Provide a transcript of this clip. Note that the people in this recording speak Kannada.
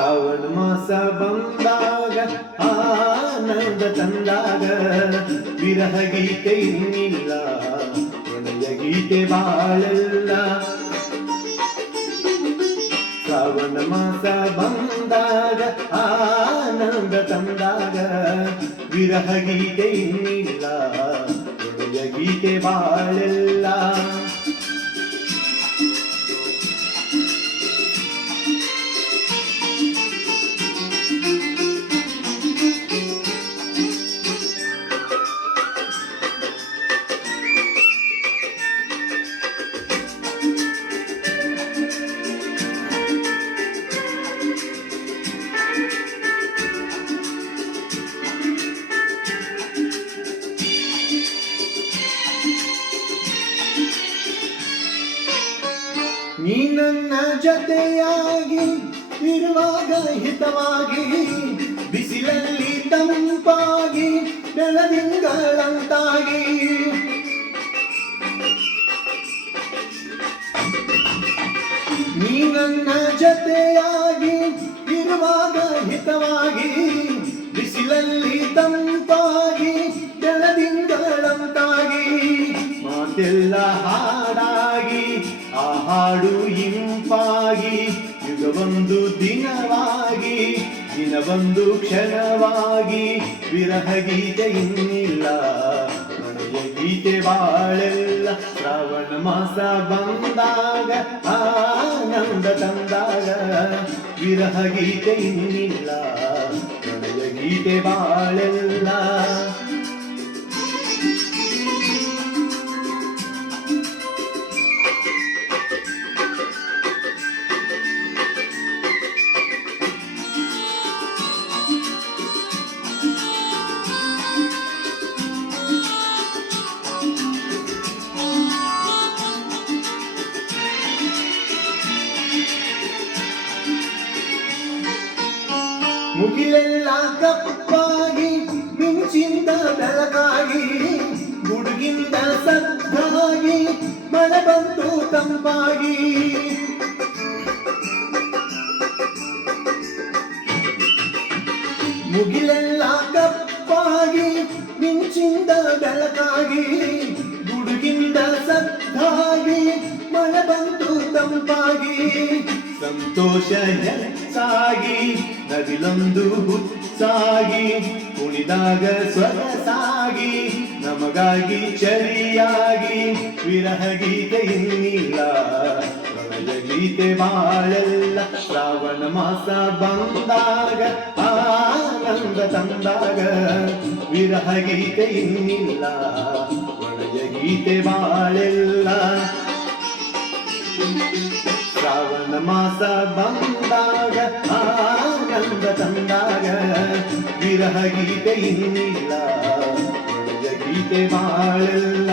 ಶ್ರಾವಣ ಮಾಸ ಬಂದಾಗ ಆನಂದ ತಂದಾಗ ವಿರಹ ಗೀತೆ ಇನ್ನಿಲ್ಲ ಪ್ರಣಯ ಗೀತೆ ಬಾಳೆಲ್ಲ. ಶ್ರಾವಣ ಮಾಸ ಬಂದಾಗ ಆನಂದ ತಂದಾಗ ವಿರಹ ಗೀತೆ ಇನ್ನಿಲ್ಲ ಪ್ರಣಯ ಗೀತೆ ಬಾಳೆಲ್ಲ. ನೀ ನನ್ನ ಜೊತೆಯಾಗಿ ಇರುವಾಗ ಹಿತವಾಗಿ ಬಿಸಿಲಲ್ಲಿ ತಂಪಾಗಿ ಬೆಳದಿಂಗಳಂತಾಗಿ. ನೀ ನನ್ನ ಜೊತೆಯಾಗಿ ಇರುವಾಗ ಹಿತವಾಗಿ ಬಿಸಿಲಲ್ಲಿ ತಂಪಾಗಿ ಬೆಳದಿಂಗಳಂತಾಗಿ. ಮಾತೆಲ್ಲ ಹಾಡಾಗಿ ಆ ಹಾಡು ಇಂಪಾಗಿ ಯುಗವೊಂದು ದಿನವಾಗಿ ದಿನವೊಂದು ಕ್ಷಣವಾಗಿ ವಿರಹ ಗೀತೆ ಇನ್ನಿಲ್ಲ ಪ್ರಣಯ ಗೀತೆ ಬಾಳೆಲ್ಲ. ಶ್ರಾವಣ ಮಾಸ ಬಂದಾಗ ಆನಂದ ತಂದಾಗ ವಿರಹ ಗೀತೆ ಇನ್ನಿಲ್ಲ ಪ್ರಣಯ ಗೀತೆ ಬಾಳೆಲ್ಲ. ಮುಗಿಲೆಲ್ಲ ಕಪ್ಪಾಗಿ ಮಿಂಚಿಂದ ಬೆಳಕಾಗಿ ಗುಡುಗಿಂದ ಸದ್ದಾಗಿ ಮಳೆ ಬಂತು ತಂಪಾಗಿ. ಮುಗಿಲೆಲ್ಲ ಕಪ್ಪಾಗಿ ಮಿಂಚಿಂದ ಬೆಳಕಾಗಿ ಗುಡುಗಿಂದ ಸದ್ದಾಗಿ ಮಳೆ ಬಂತು ತಂಪಾಗಿ. ಸಂತೋಷ ಹೆಚ್ಚಾಗಿ ನವಿಲೊಂದು ಹುಚ್ಚಾಗಿ ಕುಣಿದಾಗ ಸೊಗಸಾಗಿ ನಮಗಾಗಿ ಚಳಿಯಾಗಿ ವಿರಹ ಗೀತೆ ಇನ್ನಿಲ್ಲ ಪ್ರಣಯ ಗೀತೆ ಬಾಳೆಲ್ಲ. ಶ್ರಾವಣ ಮಾಸ ಬಂದಾಗ ಆನಂದ ತಂದಾಗ ವಿರಹ ಗೀತೆ ಇನ್ನಿಲ್ಲ ಪ್ರಣಯ ಗೀತೆ ಬಾಳೆಲ್ಲ. ಶ್ರಾವಣ ಮಾಸ ಬಂದಾಗ ಆನಂದ ತಂದಾಗ ವಿರಹ ಗೀತೆ ಇನ್ನಿಲ್ಲ ಪ್ರಣಯ ಗೀತೆ ಬಾಳೆಲ್ಲ.